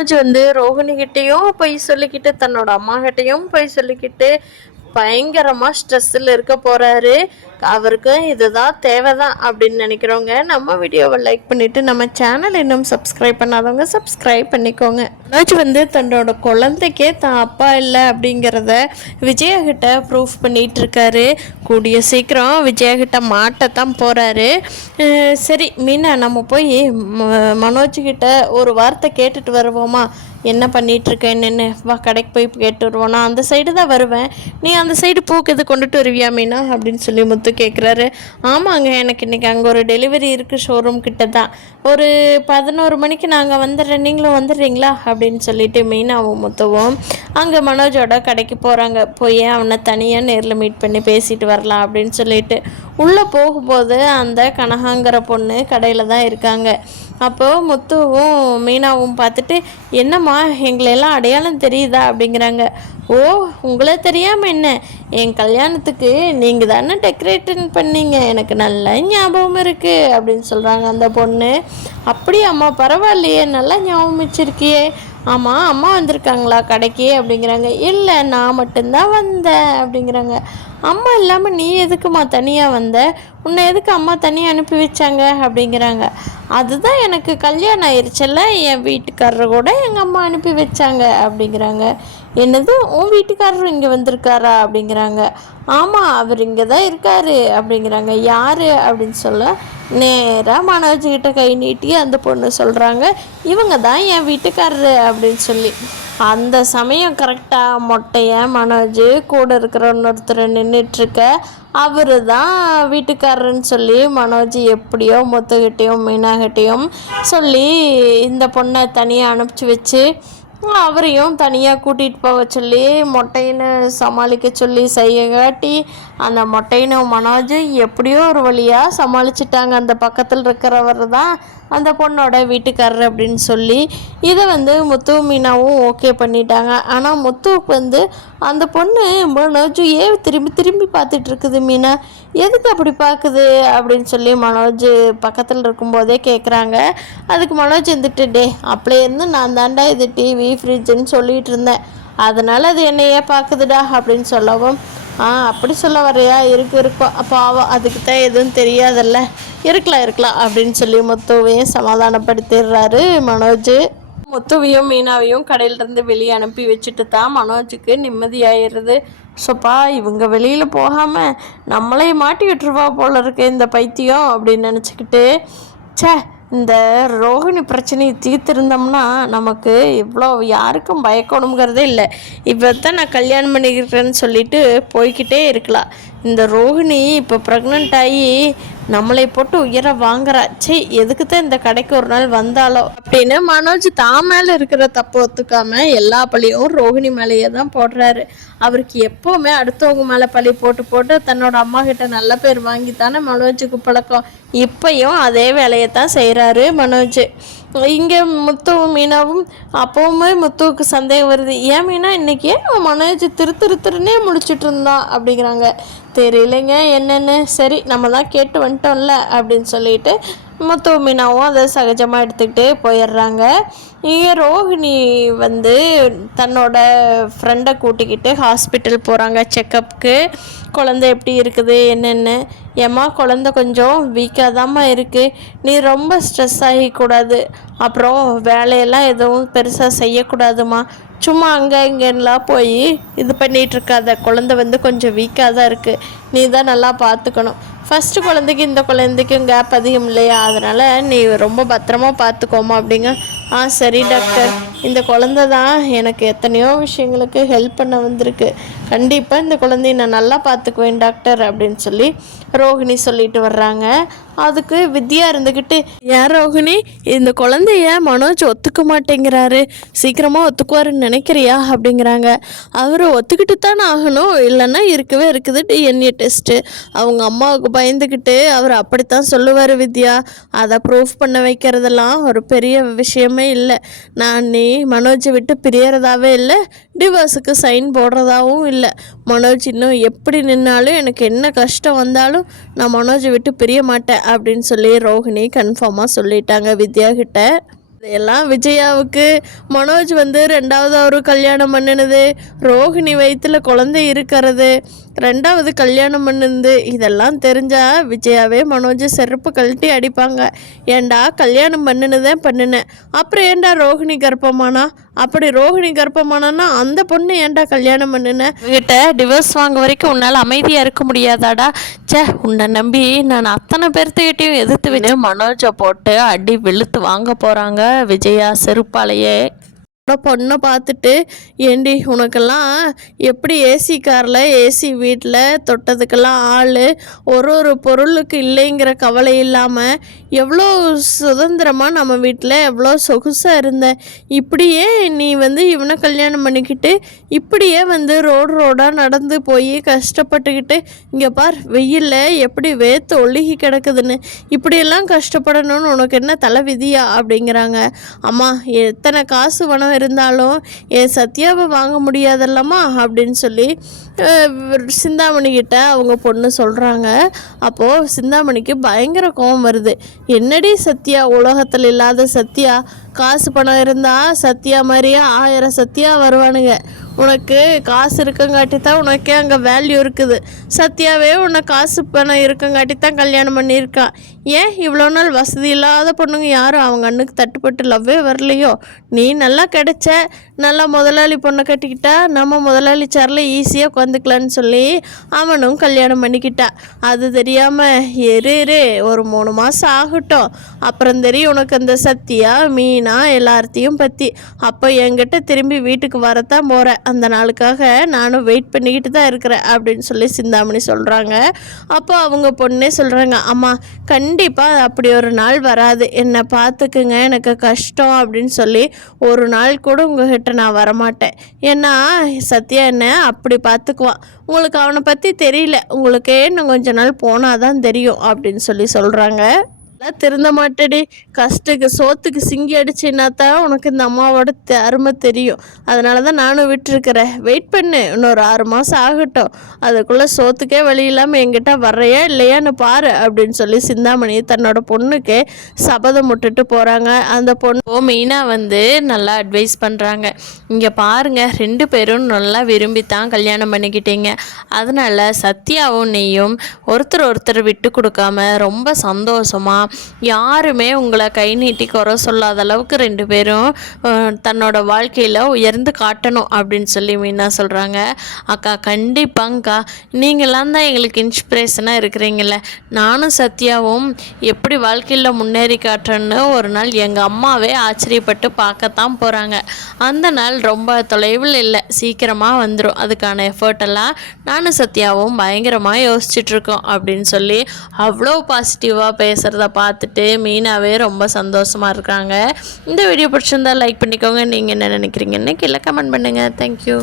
மனோஜ் வந்து ரோஹிணி கிட்டேயும் போய் சொல்லிக்கிட்டு தன்னோட அம்மா கிட்டேயும் போய் சொல்லிக்கிட்டு பயங்கரமாக ஸ்ட்ரெஸ்ஸில் இருக்க போகிறாரு. அவருக்கு இதுதான் தேவைதான் அப்படின்னு நினைக்கிறவங்க நம்ம வீடியோவை லைக் பண்ணிவிட்டு நம்ம சேனல் இன்னும் சப்ஸ்கிரைப் பண்ணாதவங்க சப்ஸ்கிரைப் பண்ணிக்கோங்க. மனோஜ் வந்து தன்னோட குழந்தைக்கே தான் அப்பா இல்லை அப்படிங்கிறத விஜயாகிட்ட ப்ரூஃப் பண்ணிகிட்டு இருக்காரு. கூடிய சீக்கிரம் விஜயாகிட்ட மாட்டத்தான் போகிறாரு. சரி மீனா, நம்ம போய் மனோஜ்கிட்ட ஒரு வார்த்தை கேட்டுட்டு வருவோமா? என்ன பண்ணிகிட்ருக்க என்னென்னு வா, கடைக்கு போய் கேட்டு வருவோம். நான் அந்த சைடு தான் வருவேன், நீ அந்த சைடு பூக்கு இது கொண்டுட்டு வருவியா மீனா அப்படின்னு சொல்லி முத்து கேட்குறாரு. ஆமாங்க, எனக்கு இன்றைக்கி அங்கே ஒரு டெலிவரி இருக்குது, ஷோரூம் கிட்ட தான். ஒரு 11 மணிக்கு நாங்கள் வந்துடுறேன், நீங்களும் வந்துடுறீங்களா அப்படின்னு சொல்லிட்டு மீனாவும் முத்துவும் அங்கே மனோஜோட கடைக்கு போகிறாங்க. போய் அவனை தனியாக நேரில் மீட் பண்ணி பேசிட்டு வரலாம் அப்படின்னு சொல்லிட்டு உள்ளே போகும்போது அந்த கனகாங்கிற பொண்ணு கடையில் தான் இருக்காங்க. அப்போது முத்துவும் மீனாவும் பார்த்துட்டு, என்னம்மா எங்களெல்லாம் அடையாளம் தெரியுதா அப்படிங்கிறாங்க. ஓ, உங்களை தெரியாமல் என்ன, என் கல்யாணத்துக்கு நீங்கள் தானே டெக்கரேஷன் பண்ணீங்க, எனக்கு நல்ல ஞாபகம் இருக்குது அப்படின்னு சொல்கிறாங்க அந்த பொண்ணு. அப்படியே அம்மா, பரவாயில்லையே, நல்லா ஞாபகம் வச்சுருக்கியே. ஆமாம், அம்மா வந்திருக்காங்களா கடைக்கு அப்படிங்கிறாங்க. இல்லை, நான் மட்டும்தான் வந்தேன் அப்படிங்கிறாங்க. அம்மா இல்லாமல் நீ எதுக்குமா தனியாக வந்த, உன்னை எதுக்கு அம்மா தனியாக அனுப்பி வச்சாங்க அப்படிங்கிறாங்க. அதுதான் எனக்கு கல்யாணம் ஆயிடுச்சல்ல, என் வீட்டுக்காரரை கூட எங்கள் அம்மா அனுப்பி வச்சாங்க அப்படிங்கிறாங்க. என்னது, உன் வீட்டுக்காரர் இங்கே வந்திருக்காரா அப்படிங்கிறாங்க. ஆமாம், அவர் இங்கே தான் இருக்காரு அப்படிங்கிறாங்க. யார் அப்படின்னு சொல்ல நேராக மனோஜ்கிட்ட கை நீட்டி அந்த பொண்ணு சொல்கிறாங்க, இவங்க தான் என் வீட்டுக்காரரு அப்படின்னு சொல்லி. அந்த சமயம் கரெக்டாக மொட்டைய மனோஜ் கூட இருக்கிற இன்னொருத்தர் நின்றுட்டுருக்க, அவர் தான் வீட்டுக்காரருன்னு சொல்லி மனோஜ் எப்படியோ முத்துக்கிட்டேயும் மீனாகிட்டையும் சொல்லி இந்த பொண்ணை தனியாக அனுப்பிச்சி வச்சு அவரையும் தனியாக கூட்டிகிட்டு போக சொல்லி மொட்டைன்னு சமாளிக்க சொல்லி செய்ய காட்டி அந்த மொட்டைன்னு மனோஜ் எப்படியோ ஒரு வழியாக சமாளிச்சிட்டாங்க. அந்த பக்கத்தில் இருக்கிறவர் தான் அந்த பொண்ணோட வீட்டுக்காரர் அப்படின்னு சொல்லி இதை வந்து முத்து மீனாவும் ஓகே பண்ணிட்டாங்க. ஆனால் முத்துவுக்கு வந்து அந்த பொண்ணு மனோஜ் திரும்பி திரும்பி பார்த்துட்டு இருக்குது. மீனா எதுக்கு அப்படி பார்க்குது அப்படின்னு சொல்லி மனோஜ் பக்கத்தில் இருக்கும்போதே கேட்குறாங்க. அதுக்கு மனோஜ் இருந்துட்டு, டே அப்படியே இருந்து நான் தாண்டா இது டிவி ஃப்ரிட்ஜுன்னு சொல்லிகிட்டு இருந்தேன், அதனால் அது என்னையே பார்க்குதுடா அப்படின்னு சொல்லவும், அப்படி சொல்ல வரையா, இருக்கும் பாவம், அதுக்கு தான் எதுவும் தெரியாதல்ல, இருக்கலாம் அப்படின்னு சொல்லி முத்துவையும் சமாதானப்படுத்திடுறாரு மனோஜ். முத்துவையும் மீனாவையும் கடையிலேருந்து வெளியே அனுப்பி வச்சுட்டு தான் மனோஜுக்கு நிம்மதியாகிடுது. ஸோப்பா, இவங்க வெளியில் போகாமல் நம்மளே மாட்டி விட்டுருவா போல இருக்கு இந்த பைத்தியம் அப்படின்னு நினச்சிக்கிட்டு, இந்த ரோஹிணி பிரச்சனையை தீர்த்திருந்தோம்னா நமக்கு இவ்வளோ யாருக்கும் பயக்கணுங்கிறதே இல்லை. இப்போ தான் நான் கல்யாணம் பண்ணிக்கிறேன்னு சொல்லிட்டு போய்கிட்டே இருக்கலாம். இந்த ரோஹிணி இப்போ ப்ரெக்னென்ட் ஆகி நம்மளை போட்டு உயர வாங்குறா. எதுக்கு தான் இந்த கடைக்கு ஒரு நாள் வந்தாலோ அப்படின்னு மனோஜ் தான் மேலே இருக்கிற தப்பு ஒத்துக்காம எல்லா பழியும் ரோஹிணி மேலேயே தான் போடுறாரு. அவருக்கு எப்போவுமே அடுத்தவங்க மேலே பழி போட்டு போட்டு தன்னோட அம்மா கிட்ட நல்ல பேர் வாங்கித்தானே மனோஜுக்கு பழக்கம். இப்பையும் அதே வேலையை தான் செய்கிறாரு மனோஜ். இங்கே முத்துவும் மீனாவும் அப்போவுமே முத்துவுக்கு சந்தேகம் வருது. ஏன் மீனா இன்றைக்கி மனோஜ் திருன்னே முடிச்சுட்டு இருந்தான் அப்படிங்கிறாங்க. தெரியலைங்க என்னென்னு, சரி நம்ம தான் கேட்டு வந்துட்டோம்ல அப்படின்னு சொல்லிட்டு முத்து மீனாவும் அதை சகஜமாக எடுத்துக்கிட்டு போயிடுறாங்க. இங்கே ரோஹிணி வந்து தன்னோட ஃப்ரெண்டை கூட்டிக்கிட்டு ஹாஸ்பிட்டல் போகிறாங்க செக்கப்புக்கு. குழந்தை எப்படி இருக்குது என்னென்னு. ஏம்மா, குழந்தை கொஞ்சம் வீக்காக தாம்மா இருக்குது, நீ ரொம்ப ஸ்ட்ரெஸ் ஆகிக்கூடாது, அப்புறம் வேலையெல்லாம் எதுவும் பெருசாக செய்யக்கூடாதுமா, சும்மா அங்கே இங்கெல்லாம் போய் இது பண்ணிகிட்ருக்காத, குழந்தை வந்து கொஞ்சம் வீக்காக தான் இருக்குது, நீ தான் நல்லா பார்த்துக்கணும். ஃபஸ்ட்டு குழந்தைக்கு இந்த குழந்தைக்கும் கேப் அதிகம் இல்லையா, அதனால் நீ ரொம்ப பத்திரமா பார்த்துக்கோமா அப்படிங்க. சரி டாக்டர், இந்த குழந்தை தான் எனக்கு எத்தனையோ விஷயங்களுக்கு ஹெல்ப் பண்ண வந்திருக்கு, கண்டிப்பாக இந்த குழந்தைய நான் நல்லா பார்த்துக்குவேன் டாக்டர் அப்படின்னு சொல்லி ரோஹிணி சொல்லிட்டு வர்றாங்க. அதுக்கு வித்யா இருந்துக்கிட்டு, ஏன் ரோஹிணி, இந்த குழந்தைய மனோஜ் ஒத்துக்க மாட்டேங்கிறாரு, சீக்கிரமாக ஒத்துக்குவாருன்னு நினைக்கிறியா அப்படிங்கிறாங்க. அவர் ஒத்துக்கிட்டு தானே ஆகணும், இல்லைன்னா இருக்கவே இருக்குது டிஎன்ஏ டெஸ்ட்டு, அவங்க அம்மாவுக்கு பயந்துக்கிட்டு அவர் அப்படித்தான் சொல்லுவார் வித்யா, அதை ப்ரூஃப் பண்ண வைக்கிறதெல்லாம் ஒரு பெரிய விஷயமே இல்லை. நான் நீ மனோஜை விட்டு பிரியறதாவே இல்லை, டிவோர்ஸுக்கு சைன் போடுறதாகவும் இல்லை. மனோஜ் இன்னும் எப்படி நின்னாலும் எனக்கு என்ன கஷ்டம் வந்தாலும் நான் மனோஜை விட்டு பிரிய மாட்டேன் அப்படின்னு சொல்லி ரோஹிணி கன்ஃபார்மாக சொல்லிட்டாங்க வித்யா கிட்ட. எல்லாம் விஜயாவுக்கு மனோஜ் வந்து ரெண்டாவது அவரு கல்யாணம் பண்ணினது, ரோஹிணி வயிற்றுல குழந்தை இருக்கிறது, ரெண்டாவது கல்யாணம் பண்ணினது இதெல்லாம் தெரிஞ்சா விஜயாவே மனோஜை செருப்பு கழட்டி அடிப்பாங்க. ஏண்டா கல்யாணம் பண்ணினேன், அப்புறம் ஏண்டா ரோஹிணி கர்ப்பமானா, அப்படி ரோஹிணி கர்ப்பமானா அந்த பொண்ணு ஏண்டா கல்யாணம் பண்ணினேன், கிட்ட டிவோர்ஸ் வாங்க வரைக்கும் உன்னால் அமைதியாக இருக்க முடியாதாடா, உன்னை நம்பி நான் அத்தனை பேர்த்துக்கிட்டையும் எதிர்த்து மனோஜை போட்டு அடி வெளுத்து வாங்க போகிறாங்க விஜயா செருப்பாலேயே. பொண்ணை பார்த்துட்டு, ஏண்டி உனக்கெல்லாம் எப்படி ஏசி காரில் ஏசி வீட்டில் தொட்டதுக்கெல்லாம் ஆள், ஒரு பொருளுக்கு இல்லைங்கிற கவலை இல்லாமல் எவ்வளோ சுதந்திரமாக நம்ம வீட்டில் எவ்வளோ சொகுசாக இருந்த, இப்படியே நீ வந்து இவனை கல்யாணம் பண்ணிக்கிட்டு இப்படியே வந்து ரோடாக நடந்து போய் கஷ்டப்பட்டுக்கிட்டு இங்கே பார் வெயிலில் எப்படி வேத்து ஒழுகி கிடக்குதுன்னு, இப்படியெல்லாம் கஷ்டப்படணும்னு உனக்கு என்ன தலை விதியா அப்படிங்கிறாங்க. அம்மா எத்தனை காசு பணம் இருந்தாலும் என் சத்யாவை வாங்க முடியாதல்லம்மா அப்படின்னு சொல்லி சிந்தாமணிக்கிட்ட அவங்க பொண்ணு சொல்கிறாங்க. அப்போது சிந்தாமணிக்கு பயங்கர கோபம் வருது. என்னடி சத்யா, உலகத்தில் இல்லாத சத்யா, காசு பணம் இருந்தால் சத்யா மாதிரியே 1000 சத்யா வருவானுங்க, உனக்கு காசு இருக்கங்காட்டி தான் உனக்கே அங்கே வேல்யூ இருக்குது, சத்யாவே உன்னை காசு பணம் இருக்கங்காட்டி தான் கல்யாணம் பண்ணியிருக்கான், ஏன் இவ்வளோ நாள் வசதி இல்லாத பொண்ணுங்க யாரும் அவங்க அண்ணுக்கு தட்டுப்பட்டு லவ்வே வரலையோ, நீ நல்லா கிடைச்ச, நல்லா முதலாளி பொண்ணை கட்டிக்கிட்டா நம்ம முதலாளி சாரில் ஈஸியாக உட்காந்துக்கலான்னு சொல்லி அவனும் கல்யாணம் பண்ணிக்கிட்டா. அது தெரியாமல் இரு ஒரு 3 மாதம் ஆகட்டும், அப்புறம் தெரியும் உனக்கு அந்த சத்யா மீனா எல்லாத்தையும் பற்றி, அப்போ என்கிட்ட திரும்பி வீட்டுக்கு வரத்தான் போகிறேன், அந்த நாளுக்காக நானும் வெயிட் பண்ணிக்கிட்டு தான் இருக்கிறேன் அப்படின்னு சொல்லி சிந்தாமணி சொல்கிறாங்க. அப்போ அவங்க பொண்ணே சொல்கிறாங்க, அம்மா கண்டிப்பாக அப்படி ஒரு நாள் வராது, என்னை பார்த்துக்குங்க, எனக்கு கஷ்டம் அப்படின்னு சொல்லி ஒரு நாள் கூட உங்ககிட்ட நான் வரமாட்டேன், ஏன்னா சத்யா என்ன அப்படி பார்த்துக்குவான், உங்களுக்கு அவனை பற்றி தெரியல, உங்களுக்கே இன்னும் கொஞ்ச நாள் போனால் தான் தெரியும் அப்படின்னு சொல்லி சொல்கிறாங்க. திருந்த மாட்டேடி, கஷ்டக்கு சோத்துக்கு சிங்கி அடிச்சுன்னா தான் உனக்கு இந்த அம்மாவோட அருமை தெரியும், அதனால தான் நானும் விட்டுருக்கிறேன், வெயிட் பண்ணு, இன்னொரு 6 மாதம் ஆகட்டும், அதுக்குள்ளே சோத்துக்கே வழி இல்லாமல் என்கிட்ட வர்றையா இல்லையான்னு பாரு அப்படின்னு சொல்லி சிந்தாமணி தன்னோட பொண்ணுக்கு சபதம் விட்டுட்டு போகிறாங்க. அந்த பொண்ணு மெயினாக வந்து நல்லா அட்வைஸ் பண்ணுறாங்க, இங்கே பாருங்கள் 2 பேரும் நல்லா விரும்பித்தான் கல்யாணம் பண்ணிக்கிட்டீங்க, அதனால் சத்யாவும் நீயும் ஒருத்தர் விட்டு கொடுக்காம ரொம்ப சந்தோஷமாக யாருமே உங்களை கை நீட்டி குறை சொல்லாத அளவுக்கு 2 பேரும் தன்னோட வாழ்க்கையில் உயர்ந்து காட்டணும் அப்படின்னு சொல்லி மீனா சொல்கிறாங்க. அக்கா கண்டிப்பாங்கக்கா, நீங்களாம் தான் எங்களுக்கு இன்ஸ்பிரேஷனாக இருக்கிறீங்கள, நானும் சத்யாவும் எப்படி வாழ்க்கையில் முன்னேறி காட்டுறேன்னு ஒரு நாள் எங்கள் அம்மாவே ஆச்சரியப்பட்டு பார்க்கத்தான் போகிறாங்க, அந்த நாள் ரொம்ப தொலைவில் இல்லை, சீக்கிரமாக வந்துடும், அதுக்கான எஃபர்ட்டெல்லாம் நானும் சத்யாவும் பயங்கரமாக யோசிச்சுட்ருக்கோம் அப்படின்னு சொல்லி அவ்வளோ பாசிட்டிவாக பேசுகிறத பார்த்துட்டு மீனாவே ரொம்ப சந்தோஷமாக இருக்காங்க. இந்த வீடியோ பிடிச்சிருந்தா லைக் பண்ணிக்கோங்க, நீங்கள் என்ன நினைக்கிறீங்கன்னு கீழே கமெண்ட் பண்ணுங்கள். தேங்க்யூ.